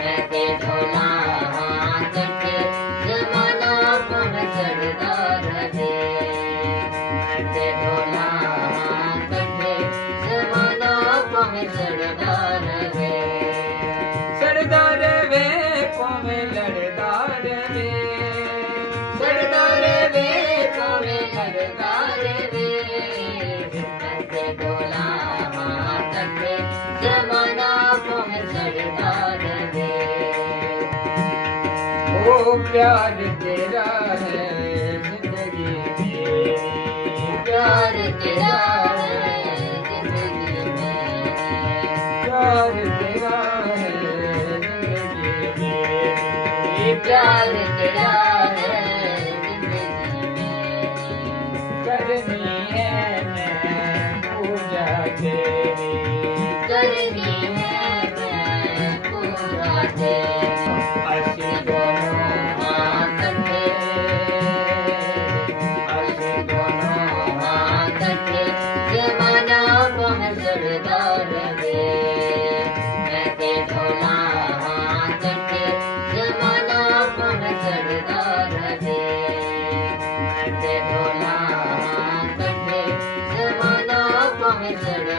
मैं ते ढोला हाथ के जमाना पर चढ़ता रहे। मैं ते ढोला हाथ के जमाना पर चढ़ता रहे। चढ़दा रहे पावे लड़दा रहे। चढ़ता रहे पावे लड़ता रहे। मैं ते ढोला हाथ के जमाना पर चढ़ता रहे। ओ प्यार तेरा है जिंदगी मेरी। प्यार तेरा है जिंदगी में। प्यार तेरा है जिंदगी मेरी। प्यार तेरा है जिंदगी में। करनी है मैं पूजा तेरी। करनी है मैं पूजा तेरी। ऐसे दोनों हाथ के ऐसे दोनों हाथ के जमाना पहुँचता रहे। मैं ते ढोला हाथ के जमाना पहुँचता रहे। मैं ते ढोला हाथ के जमाना पहुँचता